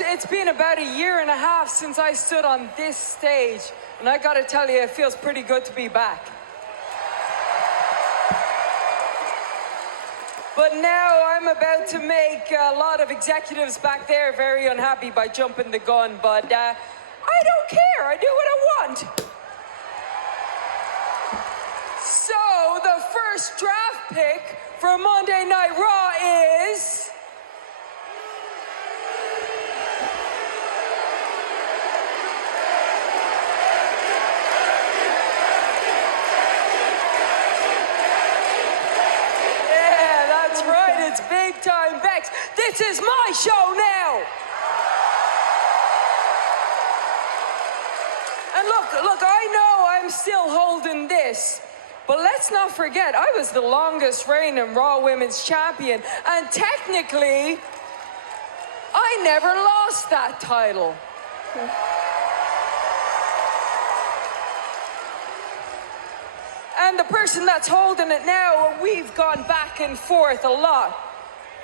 it's been about a year and a half since I stood on this stage, and I gotta tell you, it feels pretty good to be back. But now I'm about to make a lot of executives back there very unhappy by jumping the gun, but I don't care, I do what I want. So the first draft pick for Monday Night Raw is... It's big time, Bex. This is my show now. And look, I know I'm still holding this, but let's not forget, I was the longest reigning Raw Women's Champion, and technically, I never lost that title. And the person that's holding it now, we've gone back and forth a lot.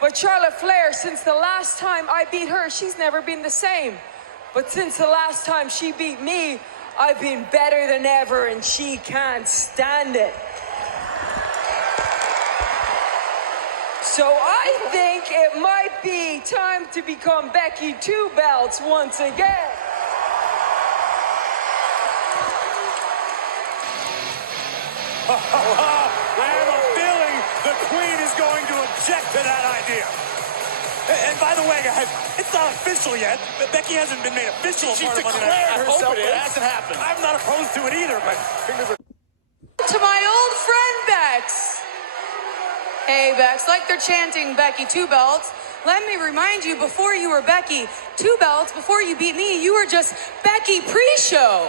But Charlotte Flair, since the last time I beat her, she's never been the same. But since the last time she beat me, I've been better than ever, and she can't stand it. So I think it might be time to become Becky Two Belts once again. I have a feeling the Queen is going to object to that idea. And by the way, guys, it's not official yet. Becky hasn't been made official. She's declared herself, but it hasn't happened. I'm not opposed to it either, but fingers are... To my old friend Bex. Hey Bex, like they're chanting Becky Two Belts, let me remind you, before you were Becky Two Belts, before you beat me, you were just Becky Pre-Show.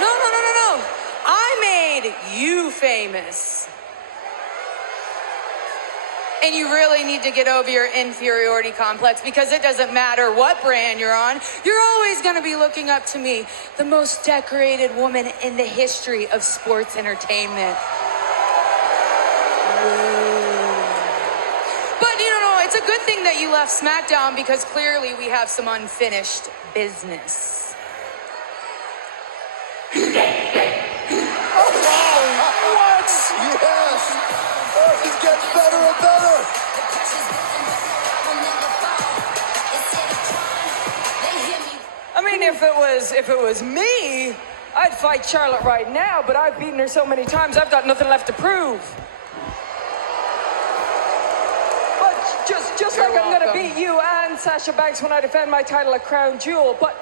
No. I made you famous. And you really need to get over your inferiority complex, because it doesn't matter what brand you're on, you're always going to be looking up to me, the most decorated woman in the history of sports entertainment. But you know, it's a good thing that you left SmackDown, because clearly we have some unfinished business. Yes! Oh, she's getting better and better! I mean, if it was me, I'd fight Charlotte right now, but I've beaten her so many times, I've got nothing left to prove. But just like I'm gonna beat you and Sasha Banks when I defend my title at Crown Jewel, but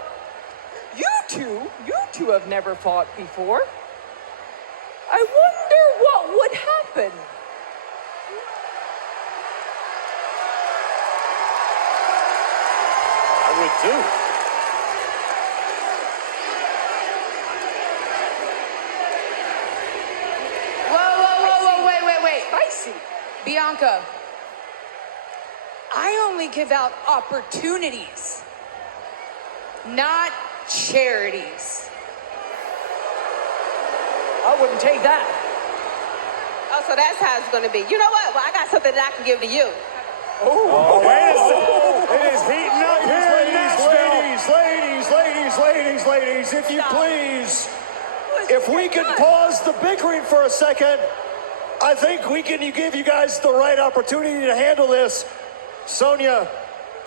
you two have never fought before. I wonder what would happen. I would too. Whoa, wait. Spicy. Bianca, I only give out opportunities, not charities. I wouldn't take that. Oh, so that's how it's going to be. You know what? Well, I got something that I can give to you. Oh, wait a second. It is heating up here in Nashville. Ladies, if you please, if we could pause the bickering for a second, I think we can give you guys the right opportunity to handle this. Sonya,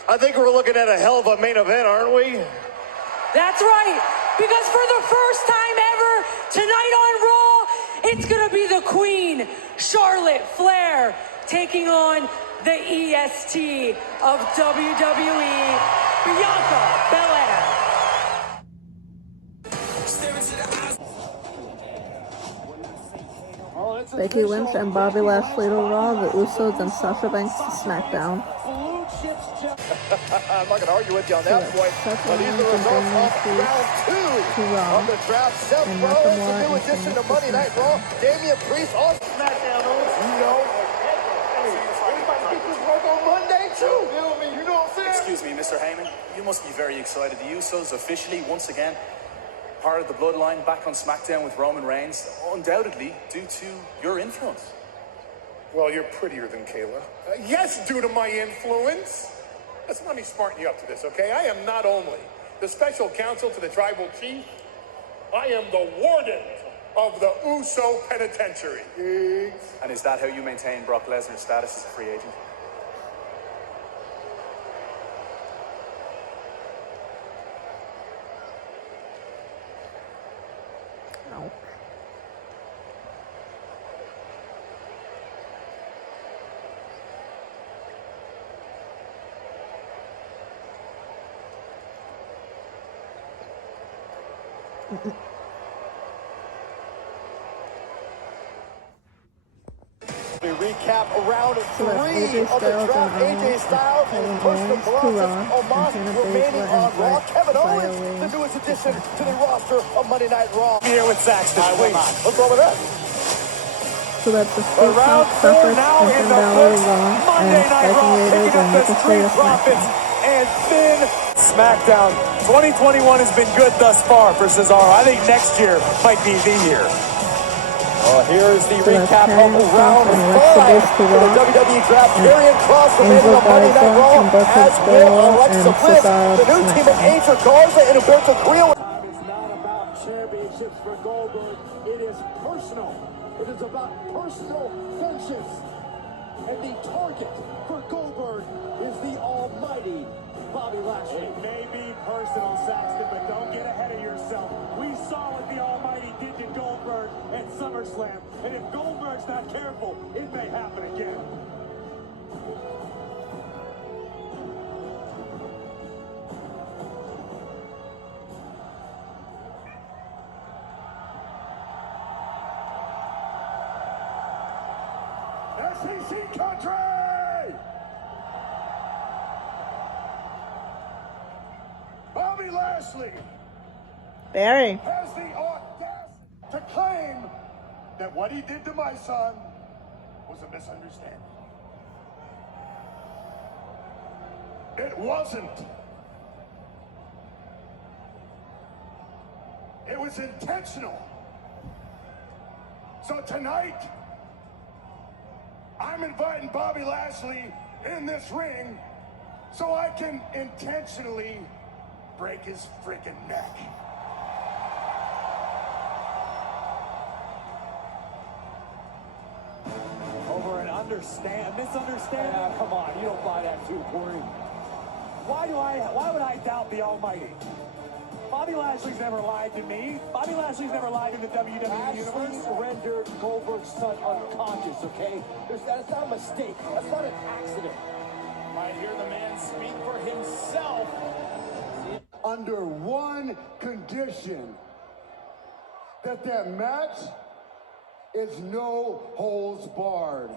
I think we're looking at a hell of a main event, aren't we? That's right, because for the first time ever tonight on Raw, it's gonna be the Queen, Charlotte Flair, taking on the EST of WWE, Bianca Belair. Becky Lynch and Bobby Lashley to Raw, the Usos and Sasha Banks to SmackDown. I'm not going to argue with you on that point, but these are the results of round 2 of the draft. Seth Rollins, the new addition to Monday Night Raw. Damian Priest on SmackDown. You know. Everybody gets his work on Monday, too. You know what I'm saying? Excuse me, Mr. Heyman. You must be very excited. The Usos officially, once again, part of the bloodline, back on SmackDown with Roman Reigns, undoubtedly due to your influence. Well, you're prettier than Kayla. Yes, due to my influence. Listen, let me smarten you up to this, okay? I am not only the special counsel to the tribal chief, I am the warden of the Uso Penitentiary. And is that how you maintain Brock Lesnar's status as a free agent? Ouch. We recap round So that's 3 AJ of the Styles draft. and AJ Styles Kevin and Push the Owens to Colossus Raw, Omos and Shayna remaining Baszler on and Raw. Kevin Xia Owens, Li the newest addition to the roster of Monday Night Raw. Here with Saxton, please. Let's go with that. So that's the Street Round Profits, 4 now and in Finn the Balor, books. Raw, Monday and Night Raw Viking Raiders picking up and the Ricochet Street to Profits SmackDown. and Finn. SmackDown 2021 has been good thus far for Cesaro. I think next year might be the year. Well, here's the So that's recap Karrion of Kross round and 5 Alexa Bliss to for the Raw, WWE Draft. and Karrion Kross remaining Angel on Monday Night Garza, Raw, Humberto as will Carrillo, Alexa and Bliss. Cesaro The to new team of SmackDown. Angel Garza and Humberto Carrillo. Time is not about championships for Goldberg. It is personal. It is about personal vengeance. And the target for Goldberg is the almighty Bobby Lashley. It may be personal, Saxton, but don't get ahead of yourself. We saw what the Almighty did to Goldberg at SummerSlam, and if Goldberg's not careful, it may happen again. SEC country! Bobby Lashley Barry. has the audacity to claim that what he did to my son was a misunderstanding. It wasn't. It was intentional. So tonight, I'm inviting Bobby Lashley in this ring so I can intentionally break his freaking neck. Over an misunderstanding? Come on, you don't buy that too, Corey. Why would I doubt the Almighty? Bobby Lashley's never lied to me. Bobby Lashley's never lied in the WWE Universe. Rendered Goldberg's son unconscious, okay? That's not a mistake. That's not an accident. I hear the man speak for himself. Under one condition, that match is no holds barred.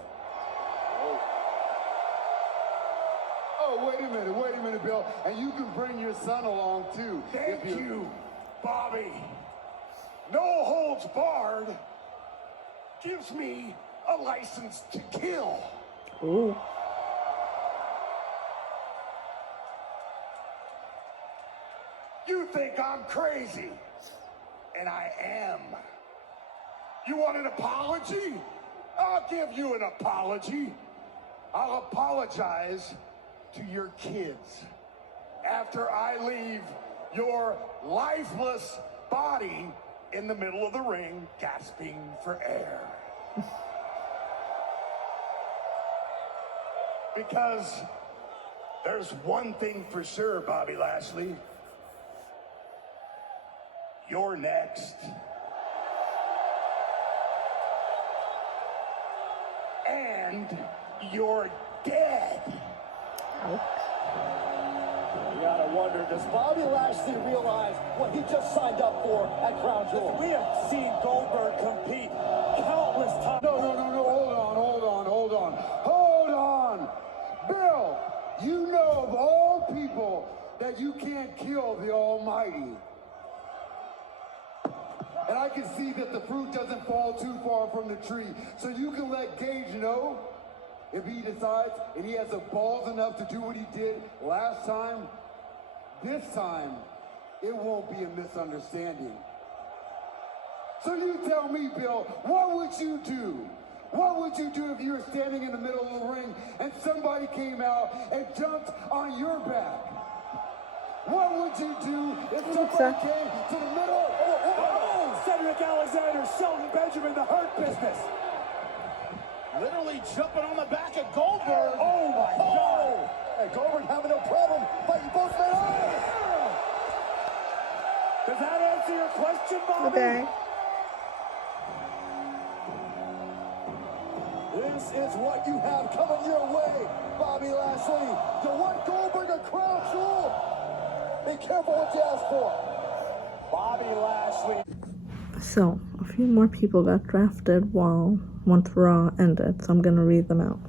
Oh, wait a minute, Bill. And you can bring your son along, too. Thank you, Bobby. No holds barred gives me a license to kill. Ooh. You think I'm crazy, and I am. You want an apology? I'll give you an apology. I'll apologize to your kids after I leave your lifeless body in the middle of the ring gasping for air. Because there's one thing for sure, Bobby Lashley. You're next. And you're dead. You gotta wonder, does Bobby Lashley realize what he just signed up for at Crown Jewel? We have seen Goldberg compete countless times. No, hold on. Bill, you know of all people that you can't kill the Almighty. And I can see that the fruit doesn't fall too far from the tree. So you can let Gage know if he decides and he has the balls enough to do what he did last time. This time, it won't be a misunderstanding. So you tell me, Bill, what would you do? What would you do if you were standing in the middle of the ring and somebody came out and jumped on your back? What would you do if somebody came to the middle? Oh, Cedric Alexander, Shelton Benjamin, the Hurt Business. Literally jumping on the back of Goldberg. Oh my God! And Goldberg having no problem fighting both men. Does that answer your question, Bobby? Okay. This is what you have coming your way, Bobby Lashley. You want Goldberg a crown jewel? Be careful what you ask for. Bobby Lashley. So, a few more people got drafted once Raw ended, so I'm going to read them out.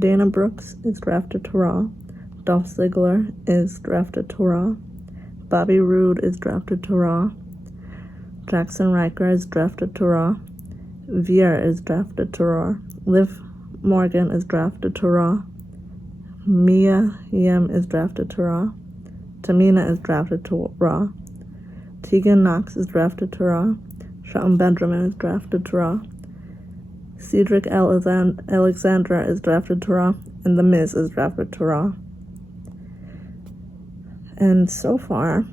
Dana Brooks is drafted to Raw. Dolph Ziggler is drafted to Raw. Bobby Roode is drafted to Raw. Jackson Riker is drafted to Raw. Veer is drafted to Raw. Liv Morgan is drafted to Raw. Mia Yim is drafted to Raw. Tamina is drafted to Raw. Tegan Knox is drafted to Raw. Shelton Benjamin is drafted to Raw. Cedric Alexander is drafted to Raw. And The Miz is drafted to Raw. And so far,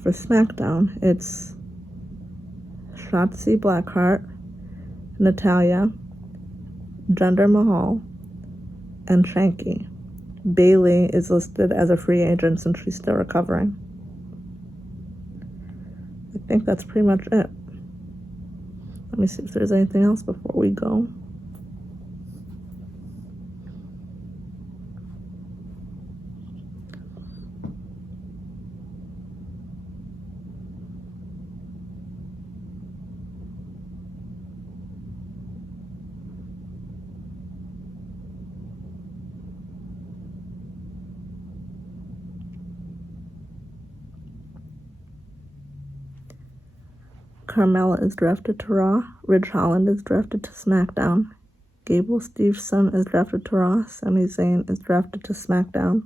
for SmackDown, it's Shotzi Blackheart, Natalya, Jinder Mahal, and Shanky. Bayley is listed as a free agent since she's still recovering. I think that's pretty much it. Let me see if there's anything else before we go. Carmella is drafted to Raw. Ridge Holland is drafted to SmackDown. Gable Steveson is drafted to Raw. Sami Zayn is drafted to SmackDown.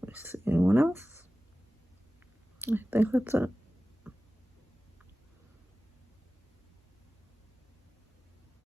Let me see, anyone else? I think that's it.